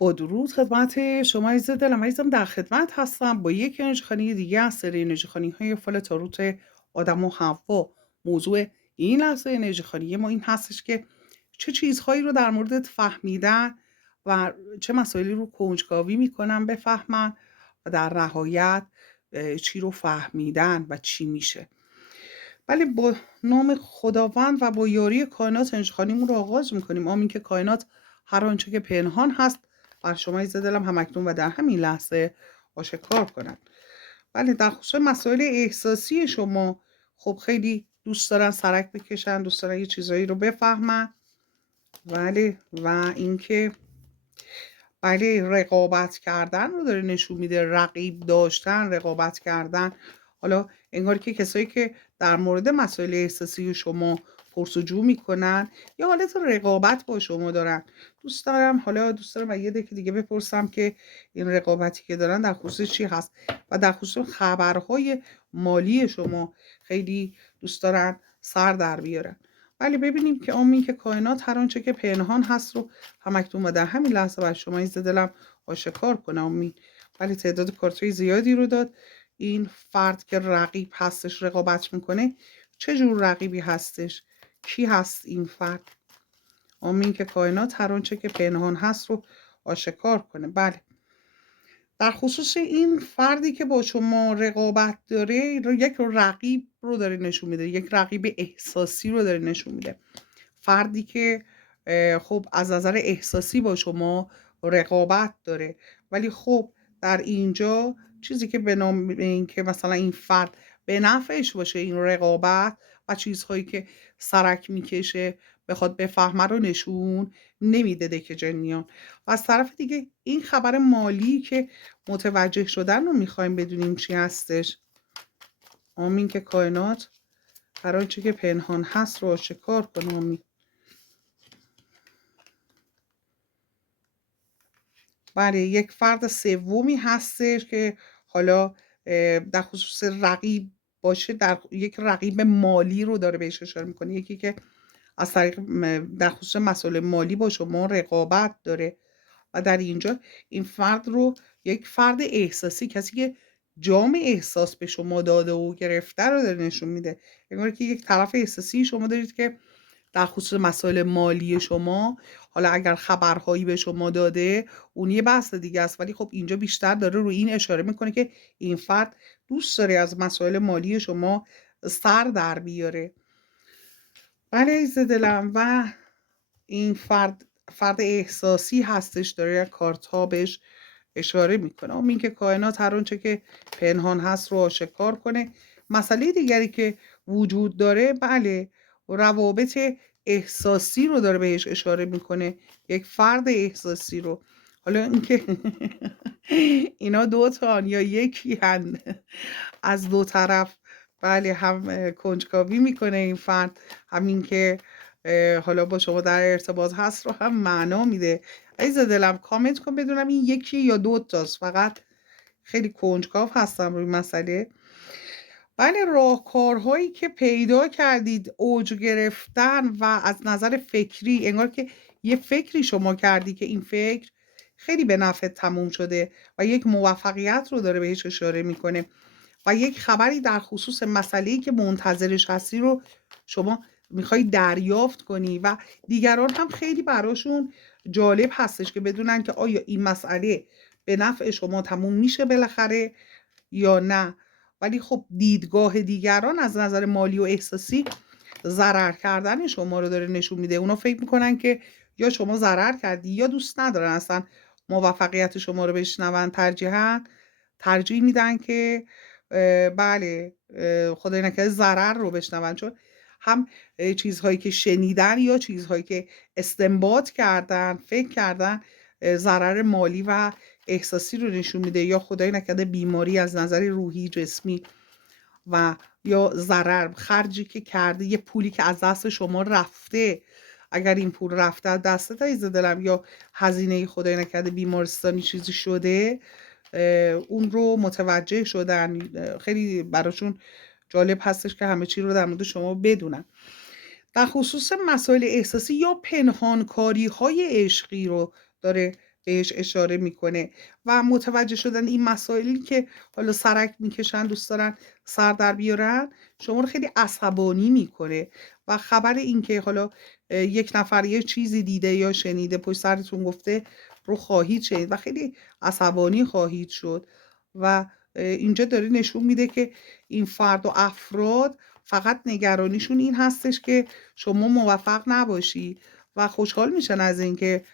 با درود خدمت شما عزیز دلم. عزیزم در خدمت هستم با یک انرژی خوانی دیگه از سری انرژی خوانی های فال تاروت آدم و حوا. موضوع این لحظه انرژی خوانی ما این هستش که چه چیزهایی رو در موردت فهمیدن و چه مسائلی رو کنجکاوی میکنن بفهمن و در نهایت چی رو فهمیدن و چی میشه. بله، با نام خداوند و با یاری کائنات انشاءالله رو آغاز میکنیم. آمین که کائنات هر آنچه که پنهان هست بر شما عزیز دلم همکنون و در همین لحظه آشکار کنند. بله، در خصوص مسائل احساسی شما، خب خیلی دوست دارن سرک بکشن، دوست دارن یه چیزایی رو بفهمن. بله، و اینکه بله رقابت کردن رو داره نشون میده، رقیب داشتن، رقابت کردن. حالا انگار که کسایی که در مورد مسائل احساسی شما پرسجو میکنن یا حالت رقابت با شما دارن. دوست دارم و یه دکی دیگه بپرسم که این رقابتی که دارن در خصوص چی هست و در خصوص خبرهای مالی شما خیلی دوست دارن سر در بیارن. ولی ببینیم که آمین که کائنات هر آنچه که پنهان هست رو همکنون و در همین لحظه بر شما عزیز دلم آشکار کنه. آمین. ولی تعداد کارتای زیادی رو داد. این فرد که رقیب هستش، رقابت میکنه، چه جور رقیبی هستش؟ کی هست این فرد؟ آمین که کائنات هر آنچه که پنهان هست رو آشکار کنه. بله، در خصوص این فردی که با شما رقابت داره، یک رقیب رو داره نشون میده، یک رقیب احساسی رو داره نشون میده. فردی که خب از نظر احساسی با شما رقابت داره، ولی خب در اینجا چیزی که به نام این که مثلا این فرد به نفعش باشه این رقابت و چیزهایی که سرک میکشه بخواد بفهمه رو نشون نمیده دک جنیان. و از طرف دیگه این خبر مالی که متوجه شدن رو میخوایم بدونیم چی هستش. آمین که کائنات هر آنچه که پنهان هست رو آشکار کنه. آمین. بله، یک فرد سومی هستش که حالا در خصوص رقیب باشه، یک رقیب مالی رو داره بهش اشاره میکنه، یکی که از طریق در خصوص مسائل مالی با شما رقابت داره و در اینجا این فرد رو یک فرد احساسی، کسی که جام احساس به شما داده و گرفته رو داره نشون میده. انگار که یک طرف احساسی شما دارید که در خصوص مسائل مالی شما، حالا اگر خبرهایی به شما داده اون یه بحث دیگه است، ولی خب اینجا بیشتر داره روی این اشاره میکنه که این فرد دوست داره از مسائل مالی شما سر در بیاره. بله عزیز دلم، و این فرد احساسی هستش، داره کارت ها بهش اشاره میکنه. این که کائنات هر آنچه که پنهان هست رو آشکار کنه. مسئله دیگری که وجود داره، بله، روابط احساسی رو داره بهش اشاره میکنه، یک فرد احساسی رو. حالا اینکه اینا دو تا یا یکی هن از دو طرف، بله، هم کنجکاوی میکنه این فرد، همین که حالا با شما در ارتباط هست رو هم معنا میده. عزیز دلم کامنت کن بدونم این یکی یا دو تاست. فقط خیلی کنجکاو هستم روی مسئله. بله، راهکارهایی که پیدا کردید اوج گرفتن و از نظر فکری، انگار که یه فکری شما کردی که این فکر خیلی به نفع تموم شده و یک موفقیت رو داره بهش اشاره میکنه و یک خبری در خصوص مسئله‌ای که منتظرش هستی رو شما میخوای دریافت کنی و دیگران هم خیلی براشون جالب هستش که بدونن که آیا این مسئله به نفع شما تموم میشه بالاخره یا نه. ولی خب دیدگاه دیگران از نظر مالی و احساسی ضرر کردن شما رو داره نشون میده. اونا فکر میکنن که یا شما ضرر کردی یا دوست ندارن اصلا موفقیت شما رو بشنون، ترجیح میدن که بله، خدای نکرده ضرر رو بشنون، چون هم چیزهایی که شنیدن یا چیزهایی که استنباط کردن، فکر کردن، ضرر مالی و احساسی رو نشون میده، یا خدای نکرده بیماری از نظر روحی، جسمی، و یا ضرر، خرجی که کرده، یه پولی که از دست شما رفته. اگر این پول رفته از دستت عزیز دلم، یا هزینه خدای نکرده بیمارستانی چیزی شده، اون رو متوجه شدن. خیلی براشون جالب هستش که همه چی رو در مورد شما بدونن. در خصوص مسائل احساسی یا پنهانکاری های عشقی رو داره بهش اشاره میکنه و متوجه شدن این مسائلی که حالا سرک میکشن دوست دارن سر در بیارن شما رو خیلی عصبانی میکنه و خبر این که حالا یک نفر یه چیزی دیده یا شنیده پشت سرتون گفته رو خواهید شنید و خیلی عصبانی خواهید شد و اینجا داره نشون میده که این فرد و افراد فقط نگرانیشون این هستش که شما موفق نباشی و خوشحال میشن از اینکه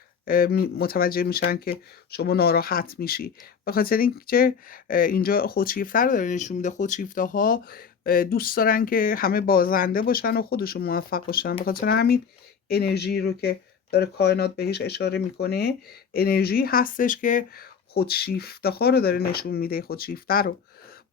متوجه میشن که شما ناراحت میشی به خاطر اینکه اینجا خودشیفته رو داره نشون میده. خودشیفته ها دوست دارن که همه بازنده باشن و خودشون موفق باشن، به خاطر همین انرژی رو که داره کائنات بهش اشاره میکنه انرژی هستش که خودشیفته ها رو داره نشون میده، خودشیفته رو.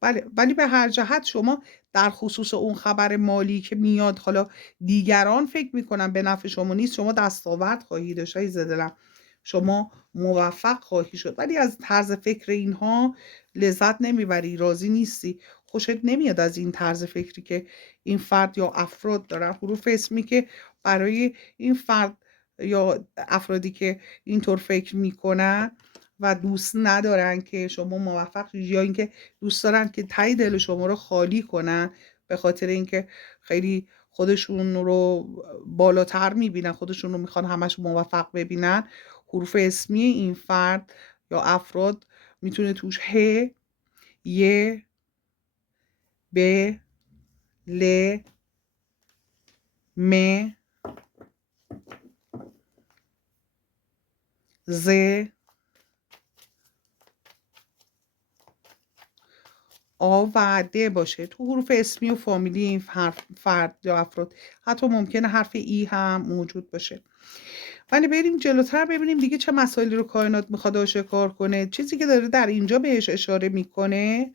بله، ولی به هر جهت شما در خصوص اون خبر مالی که میاد حالا دیگران فکر میکنن به نفع شما نیست، شما دستاورد خواهی داشت عزیز دلم، شما موفق خواهی شد، ولی از طرز فکر اینها لذت نمیبری، راضی نیستی، خوشت نمیاد از این طرز فکری که این فرد یا افراد دارن. حروف اسمی که برای این فرد یا افرادی که اینطور فکر میکنن و دوست ندارن که شما موفق شید یا اینکه دوست دارن که ته دل شما رو خالی کنن به خاطر اینکه خیلی خودشون رو بالاتر میبینن، خودشون رو میخوان همش موفق ببینن، حروف اسمی این فرد یا افراد میتونه توش ه، ی، ب، ل، م، ز، آ و د باشه. تو حروف اسمی و فامیلی این فرد یا افراد حتی ممکنه حرف ای هم موجود باشه. ولی بریم جلوتر ببینیم دیگه چه مسائلی رو کائنات میخواد آشکار کنه. چیزی که داره در اینجا بهش اشاره میکنه،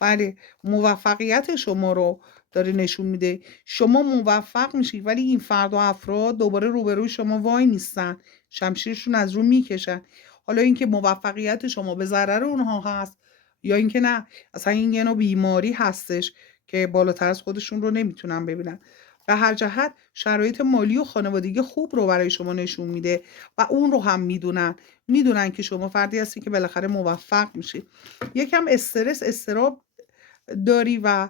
بله، موفقیت شما رو داره نشون میده. شما موفق میشید ولی این فرد و افراد دوباره روبروی شما وای نیستن، شمشیرشون از رو میکشن. حالا اینکه موفقیت شما به ضرر اونها هست یا اینکه نه، اصلا این یه نوع بیماری هستش که بالاتر از خودشون رو نمیتونن ببینن. به هر جهت شرایط مالی و خانوادگی خوب رو برای شما نشون میده و اون رو هم میدونن که شما فردی هستی که بالاخره موفق میشی. یکم استرس استراب داری و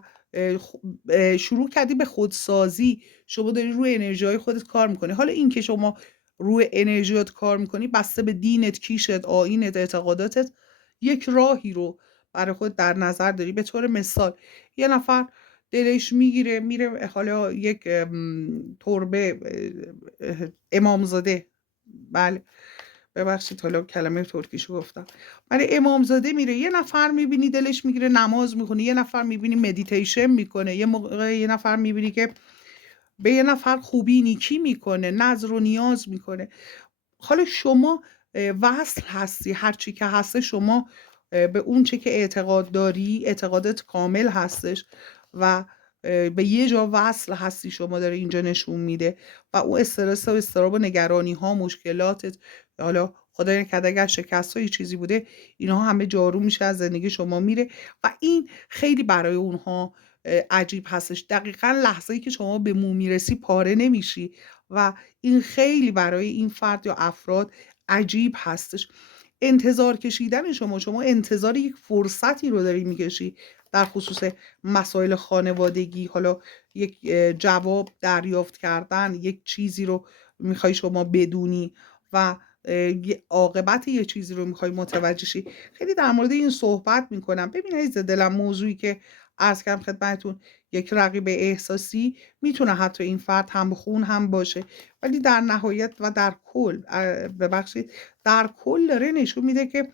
شروع کردی به خودسازی، شما داری روی انرژی های خودت کار میکنی. حالا این که شما روی انرژیات کار میکنی بسته به دینت، کیشت، آیینت، اعتقاداتت یک راهی رو برای خود در نظر داری. به طور مثال یه نفر دلش میگیره میره حالا یک تربه امامزاده، بله ببخشید حالا کلمه ترکیشو گفتم، برای امامزاده میره، یه نفر میبینی دلش میگیره نماز میخونه، یه نفر میبینی مدیتیشن میکنه، یه نفر میبینی که به یه نفر خوبی نیکی میکنه، نظر و نیاز میکنه. حالا شما وصل هستی، هرچی که هسته شما به اون چه که اعتقاد داری اعتقادت کامل هستش و به یه جا وصل هستی، شما داره اینجا نشون میده و اون استرس و استراب و نگرانی ها، مشکلاتت، حالا خدای نکرده اگر شکست های چیزی بوده، اینها همه جارو میشه، از زندگی شما میره و این خیلی برای اونها عجیب هستش. دقیقا لحظه ای که شما به مو میرسی پاره نمیشی و این خیلی برای این فرد یا افراد عجیب هستش. انتظار کشیدن شما انتظار یک فرصتی رو داری میکشی در خصوص مسائل خانوادگی، حالا یک جواب دریافت کردن، یک چیزی رو میخوای شما بدونی و عاقبت یه چیزی رو میخوای متوجه شی. خیلی در مورد این صحبت میکنم. ببین عزیز دلم، موضوعی که عرض کردم خدمتتون، یک رقیب احساسی میتونه حتی این فرد هم خون هم باشه، ولی در نهایت و در کل ببخشید در کل داره نشون میده که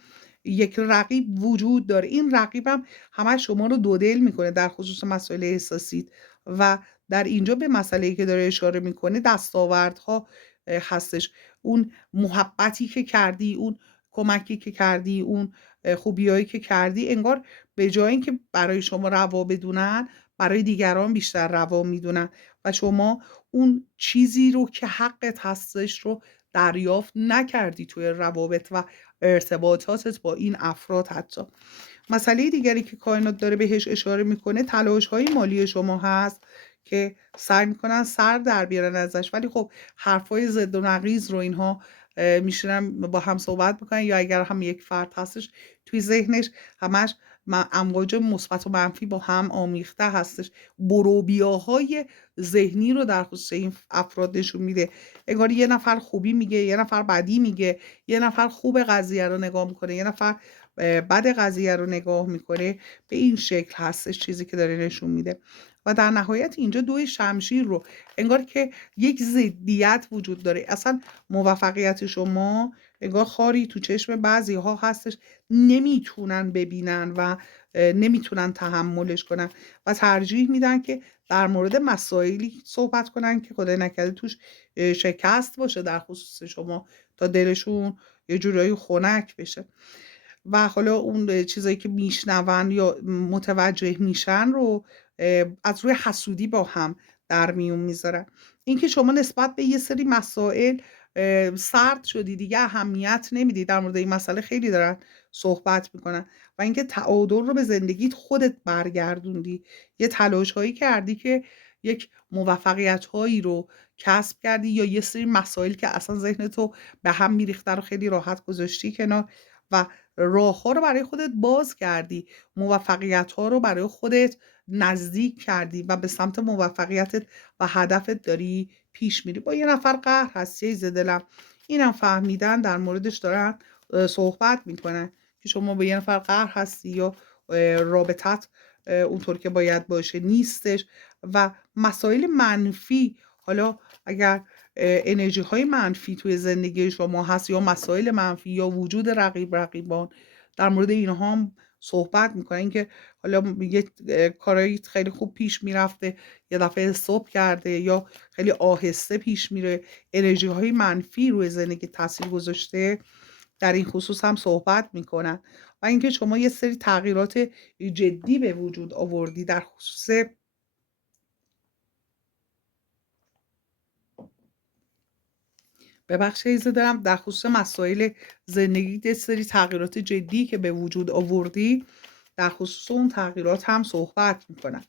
یک رقیب وجود داره. این رقیبم همه شما رو دودل میکنه در خصوص مسائل احساسی و در اینجا به مسئله‌ای که داره اشاره میکنه دستاوردها هستش. اون محبتی که کردی، اون کمکی که کردی، اون خوبیایی که کردی، انگار به جای اینکه برای شما روا بدونن برای دیگران بیشتر روا میدونن و شما اون چیزی رو که حقت هستش رو دریافت نکردی توی روابط و ارتباطاتت با این افراد. حتی مسئله دیگری که کائنات داره بهش اشاره میکنه تلاش های مالی شما هست که سعی میکنن سر در بیارن ازش، ولی خب حرفای ضد و نقیض رو اینها میشینن با هم صحبت میکنن، یا اگر هم یک فرد هستش توی ذهنش همش امواج مثبت و منفی با هم آمیخته هستش. بروبیاهای ذهنی رو در خصوص این افراد نشون میده. انگار یه نفر خوبی میگه، یه نفر بدی میگه، یه نفر خوب قضیه رو نگاه میکنه، یه نفر بد قضیه رو نگاه میکنه. به این شکل هستش چیزی که داره نشون میده. و در نهایت اینجا دوی شمشیر رو انگار که یک ضدیت وجود داره. اصلا موفقیت شما انگار خاری تو چشم بعضی ها هستش، نمیتونن ببینن و نمیتونن تحملش کنن و ترجیح میدن که در مورد مسائلی صحبت کنن که خدای نکرده توش شکست باشه در خصوص شما، تا دلشون یه جورایی خنک بشه و حالا اون چیزایی که میشنون یا متوجه میشن رو از روی حسودی با هم در میون میذارن. اینکه شما نسبت به یه سری مسائل سرد شدی، دیگه اهمیت نمیدی، در مورد این مسئله خیلی دارن صحبت میکنن. و اینکه تعادل رو به زندگیت خودت برگردوندی، یه تلاش هایی کردی که یک موفقیت هایی رو کسب کردی، یا یه سری مسائل که اصلا ذهنتو به هم میریخته رو خیلی راحت گذاشتی کنار و راه ها رو برای خودت باز کردی، موفقیت ها رو برای خودت نزدیک کردی و به سمت موفقیتت و هدفت داری پیش میری. با یه نفر قهر هستی عزیز دلم، اینم فهمیدن در موردش دارن صحبت میکنن که شما به یه نفر قهر هستی یا رابطت اونطور که باید باشه نیستش و مسائل منفی. حالا اگر انرژی های منفی توی زندگی شما هست یا مسائل منفی یا وجود رقیبان، در مورد اینها هم صحبت میکنن که حالا یه کارایی خیلی خوب پیش میرفته یه دفعه استاپ کرده یا خیلی آهسته پیش میره، انرژی های منفی روی زندگی تاثیر گذاشته، در این خصوص هم صحبت میکنن. و اینکه شما یه سری تغییرات جدی به وجود آوردی در خصوص عزیز دارم، در خصوص مسائل زندگی یه سری تغییرات جدی که به وجود آوردی، در خصوص اون تغییرات هم صحبت میکنن.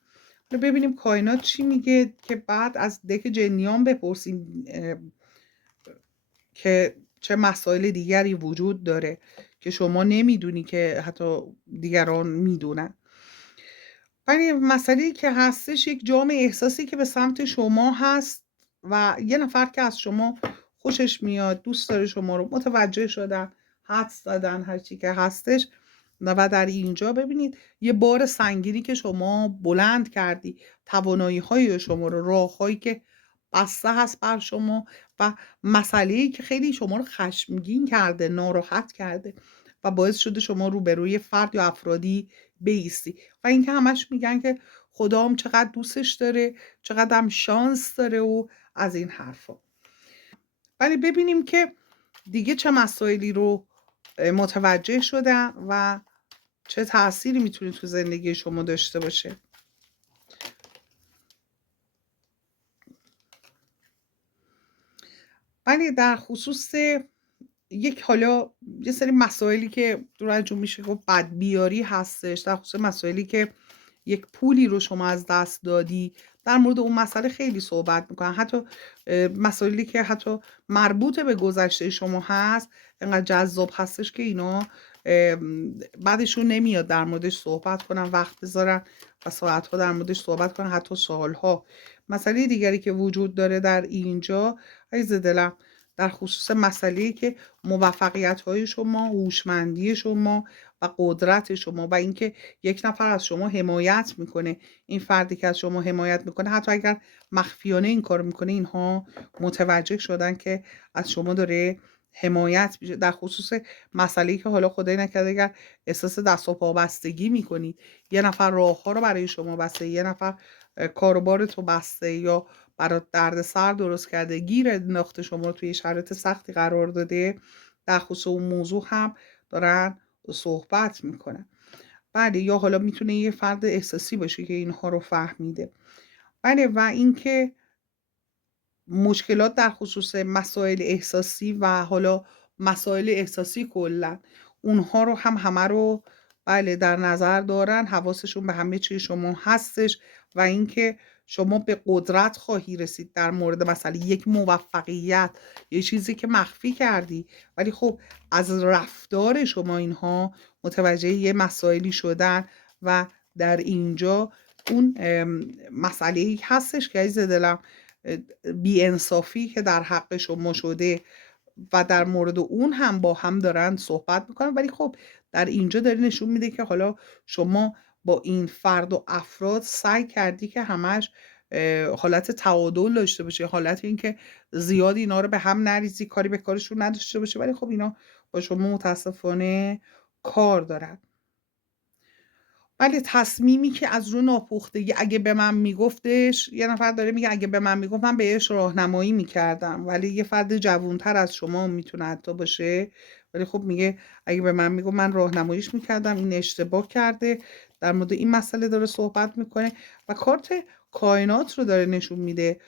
ببینیم کائنات چی میگه که بعد از دک جنیان بپرسیم که چه مسائل دیگری وجود داره که شما نمیدونی که حتی دیگران میدونن. ولی مسئله که هستش یک جام احساسی که به سمت شما هست و یه نفر که از شما خوشش میاد، دوست داره شما رو، متوجه شدن، حدس زدن، هر چی که هستش. و در اینجا ببینید یه بار سنگینی که شما بلند کردی، توانایی های شما رو، راه هایی که بسته هست بر شما و مسئله‌ای که خیلی شما رو خشمگین کرده، ناراحت کرده و باعث شده شما روبروی فرد یا افرادی بیستی و اینکه همش میگن که خدام چقدر دوستش داره، چقدر هم شانس داره و از این حرفا. ولی ببینیم که دیگه چه مسائلی رو متوجه شدن و چه تأثیری میتونه تو زندگی شما داشته باشه. ولی در خصوص حالا یه سری مسائلی که رجوع میشه گفت بدبیاری هستش، در خصوص مسائلی که یک پولی رو شما از دست دادی، در مورد اون مسئله خیلی صحبت میکنن. حتی مسائلی که حتی مربوط به گذشته شما هست انقدر جذاب هستش که اینا بعدشون نمیاد در موردش صحبت کنن، وقت بذارن و ساعتها در موردش صحبت کنن، حتی سالها. مسئله دیگری که وجود داره در اینجا عزیز دلم، در خصوص مسئله‌ای که موفقیت‌های شما، هوشمندی شما و قدرت شما و اینکه یک نفر از شما حمایت میکنه، این فردی که از شما حمایت میکنه حتی اگر مخفیانه این کار میکنه، اینها متوجه شدن که از شما داره حمایت میشه. در خصوص مسئله‌ای که حالا خدای نکرده اگر احساس دست و پا بستگی میکنید، یه نفر راه‌ها رو برای شما بسته، یه نفر کاروبارتو بسته یا برات دردسر درست کرده، گیر انداخته، شما رو توی شرایط سختی قرار داده، در خصوص اون موضوع هم دارن صحبت میکنن. بله، یا حالا میتونه یه فرد احساسی باشه که اینها رو فهمیده. بله، و اینکه مشکلات در خصوص مسائل احساسی و حالا مسائل احساسی کلا، اونها رو هم همه رو بله در نظر دارن، حواسشون به همه چی شما هستش و اینکه شما به قدرت خواهی رسید در مورد مثلا یک موفقیت، یه چیزی که مخفی کردی، ولی خب از رفتار شما اینها متوجه یه مسائلی شدن و در اینجا اون مسئله هستش که عزیز دلم بی‌انصافی که در حق شما شده و در مورد اون هم با هم دارن صحبت میکنن، ولی خب در اینجا داره نشون میده که حالا شما با این فرد و افراد سعی کردی که همش حالت تعادل داشته باشه، حالت این که زیاد اینا رو به هم نریزی، کاری به کارشون نداشته باشه، ولی خب اینا با شما متاسفانه کار دارن. ولی تصمیمی که از رو ناپختگی، اگه به من میگفتش، یه نفر داره میگه اگه به من میگفت من بهش راهنمایی میکردم، ولی یه فرد جوانتر از شما میتونه حتی باشه، ولی خب میگه اگه به من میگفت من راهنماییش میکردم، این اشتباه کرده، در مورد این مسئله داره صحبت میکنه و کارت کائنات رو داره نشون میده.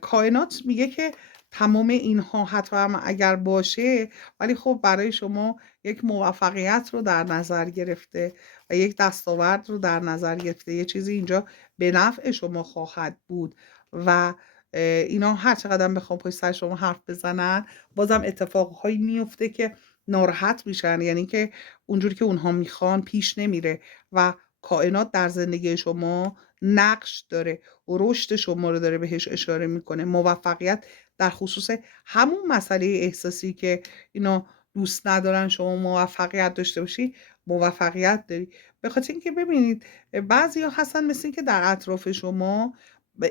کائنات میگه که تمام اینها حتی هم اگر باشه، ولی خب برای شما یک موفقیت رو در نظر گرفته و یک دستاورد رو در نظر گرفته، یه چیزی اینجا به نفع شما خواهد بود و اینا هر چقدر بخوام پشت سر شما حرف بزنن بازم اتفاقهایی میفته که ناراحت میشن، یعنی که اونجوری که اونها میخوان پیش نمیره و کائنات در زندگی شما نقش داره و رشد شما رو داره بهش اشاره میکنه. موفقیت در خصوص همون مسئله احساسی که اینا دوست ندارن شما موفقیت داشته باشی، موفقیت داری. به خاطر اینکه ببینید بعضیا هستن مثل اینکه در اطراف شما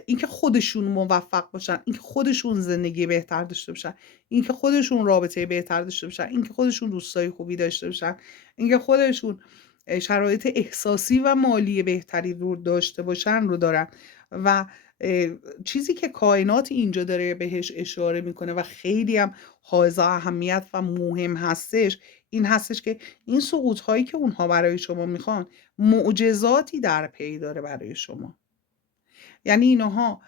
اینکه خودشون موفق باشن، اینکه خودشون زندگی بهتر داشته باشن، اینکه خودشون رابطه بهتر داشته باشن، اینکه خودشون دوستای خوبی داشته باشن، اینکه خودشون شرایط احساسی و مالی بهتری رو داشته باشن رو دارن و چیزی که کائنات اینجا داره بهش اشاره میکنه و خیلی هم حائز اهمیت و مهم هستش، این هستش که این سقوط هایی که اونها برای شما میخوان معجزاتی در پی داره برای شما. یعنی اینها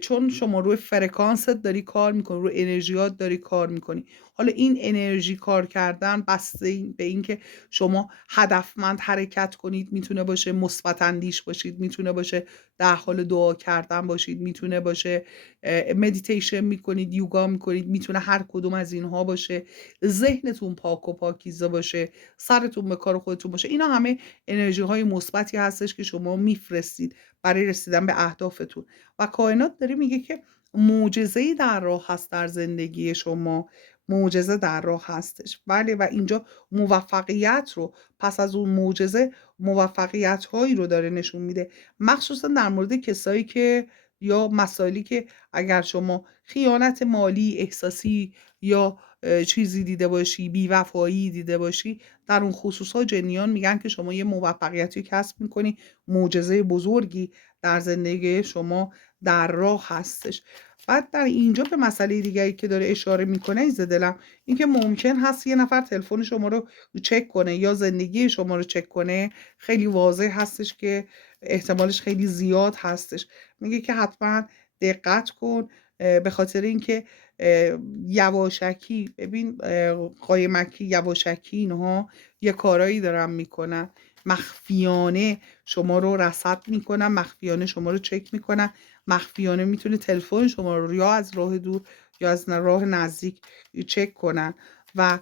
چون شما روی فرکانست داری کار میکنی، روی انرژیات داری کار میکنی، حالا این انرژی کار کردن بسته به این که شما هدفمند حرکت کنید، میتونه باشه مثبت اندیش باشید، میتونه باشه در حال دعا کردن باشید، میتونه باشه مدیتیشن میکنید، یوگا میکنید، میتونه هر کدوم از اینها باشه، ذهنتون پاک و پاکیزه باشه، سرتون به کار خودتون باشه، اینا همه انرژی های مثبتی هستش که شما میفرستید برای رسیدن به اهدافتون و کائنات داره میگه که معجزه‌ای در راه هست در زندگی شما، معجزه در راه هستش. بله و اینجا موفقیت رو پس از اون معجزه موفقیت هایی رو داره نشون میده، مخصوصا در مورد کسایی که یا مسائلی که اگر شما خیانت مالی، احساسی یا چیزی دیده باشی، بیوفایی دیده باشی، در اون خصوص ها جنیان میگن که شما یه موفقیتی کسب میکنی، معجزه بزرگی در زندگی شما در راه هستش. بعد در اینجا به مسئله دیگری که داره اشاره میکنه عزیز دلم، این که ممکن هست یه نفر تلفن شما رو چک کنه یا زندگی شما رو چک کنه، خیلی واضح هستش که احتمالش خیلی زیاد هستش. میگه که حتما دقت کن به خاطر اینکه یواشکی، ببین قایمکی، یواشکی اینها یه کارایی دارن میکنن، مخفیانه شما رو رصد میکنن، مخفیانه شما رو چک میکنن، مخفیانه میتونه تلفن شما رو یا از راه دور یا از راه نزدیک چک کنن و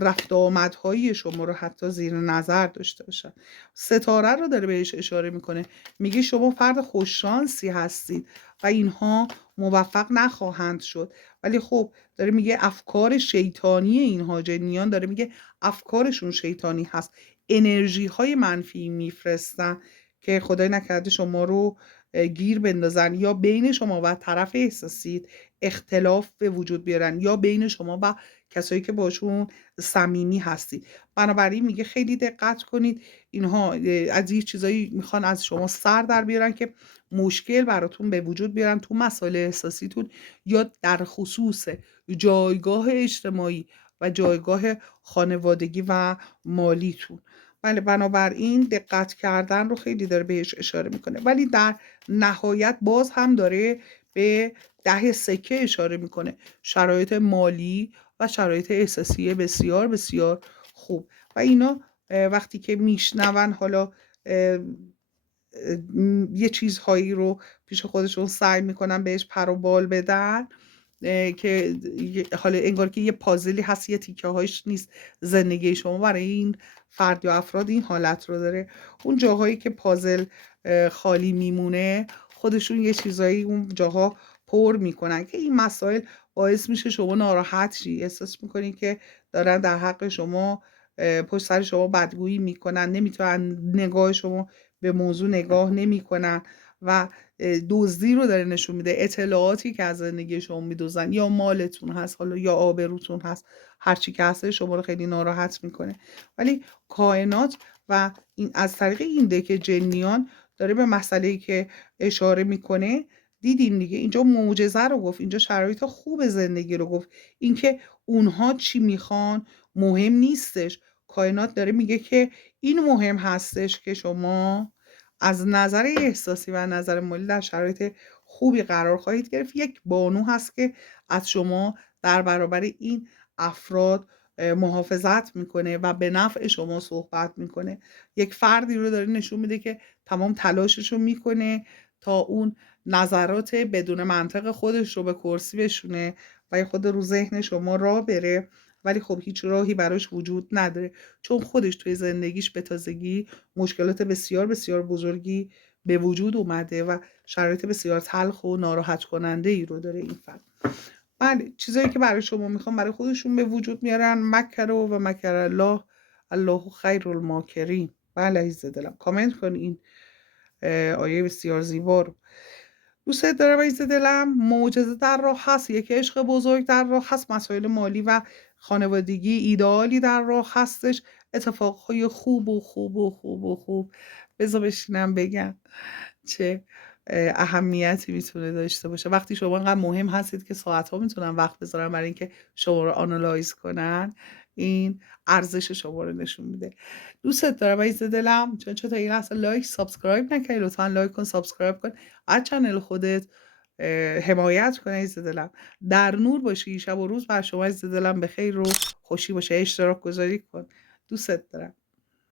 رفت آمدهای شما رو حتی زیر نظر داشته باشن. ستاره رو داره بهش اشاره میکنه، میگه شما فرد خوششانسی هستید و اینها موفق نخواهند شد، ولی خب داره میگه افکار شیطانی اینها جنیان، داره میگه افکارشون شیطانی هست، انرژی های منفی میفرستن که خدای نکرده شما رو گیر بندازن یا بین شما و طرف احساسیت اختلاف به وجود بیارن یا بین شما و کسایی که باشون صمیمی هستید. بنابراین میگه خیلی دقت کنید، اینها از یه چیزایی میخوان از شما سر در بیارن که مشکل براتون به وجود بیارن تو مسائل احساسیتون یا در خصوص جایگاه اجتماعی و جایگاه خانوادگی و مالیتون. بله بنابراین دقت کردن رو خیلی داره بهش اشاره میکنه، ولی در نهایت باز هم داره به 10 سکه اشاره میکنه، شرایط مالی و شرایط احساسی بسیار بسیار خوب و اینا وقتی که میشنون حالا یه چیزهایی رو پیش خودشون سعی میکنن بهش پر و بال بدن که حالا انگار که یه پازلی هست، یه تیکه هاش نیست. زندگی شما برای این فرد یا افراد این حالت رو داره. اون جاهایی که پازل خالی میمونه خودشون یه چیزایی اون جاها پر میکنن که این مسائل باعث میشه شما ناراحت شی، احساس میکنی که دارن در حق شما پشت سر شما بدگویی میکنن، نمیتونن نگاه شما به موضوع نگاه نمیکنن و دزدی رو داره نشون میده. اطلاعاتی که از زندگی شما میدوزن، یا مالتون هست حالا یا آبروتون هست، هرچی که هست شما رو خیلی ناراحت میکنه. ولی کائنات و این از طریق این دک جنیان داره به مسئله‌ای که اشاره میکنه. دیدین دیگه اینجا معجزه رو گفت، اینجا شرایط خوب زندگی رو گفت. اینکه اونها چی میخوان مهم نیستش. کائنات داره میگه که این مهم هستش که شما از نظر احساسی و نظر مالی در شرایط خوبی قرار خواهید گرفت. یک بانو هست که از شما در برابر این افراد محافظت میکنه و به نفع شما صحبت میکنه. یک فردی رو داره نشون میده که تمام تلاشش رو میکنه تا اون نظرات بدون منطق خودش رو به کرسی بشونه و خود رو ذهن شما راه بره، ولی خب هیچ راهی براش وجود نداره، چون خودش توی زندگیش به تازگی مشکلات بسیار بسیار بزرگی به وجود اومده و شرایط بسیار تلخ و ناراحت کننده ای رو داره این فرد. بله، چیزایی که برای شما میخوان برای خودشون به وجود میارن. مکر و مکر الله، الله خیر الماکرین. بله عزیز دلم، کامنت کن این آیه بسیار زیبا رو. دوست دارم عزیز دلم. معجزه در راه هست، یک عشق بزرگ در راه هست، مسائل مالی و خانوادگی ایدئالی در راه هستش، اتفاقهای خوب و خوب و خوب و خوب. بذار بشینم بگم چه اهمیتی میتونه داشته باشه وقتی شما انقدر مهم هستید که ساعتها میتونن وقت بذارن برای اینکه شما رو آنالایز کنن. این ارزش شما رو نشون میده. دوستت دارم عزیز دلم. چون تا این لحظه لایک سابسکرایب نکردی، لطفا لایک کن، سابسکرایب کن، از چنل خودت حمایت کن عزیز دلم. در نور باشی، شب و روز بر شما عزیز دلم به خیر و خوشی باشه. اشتراک گذاری کن. دوستت دارم.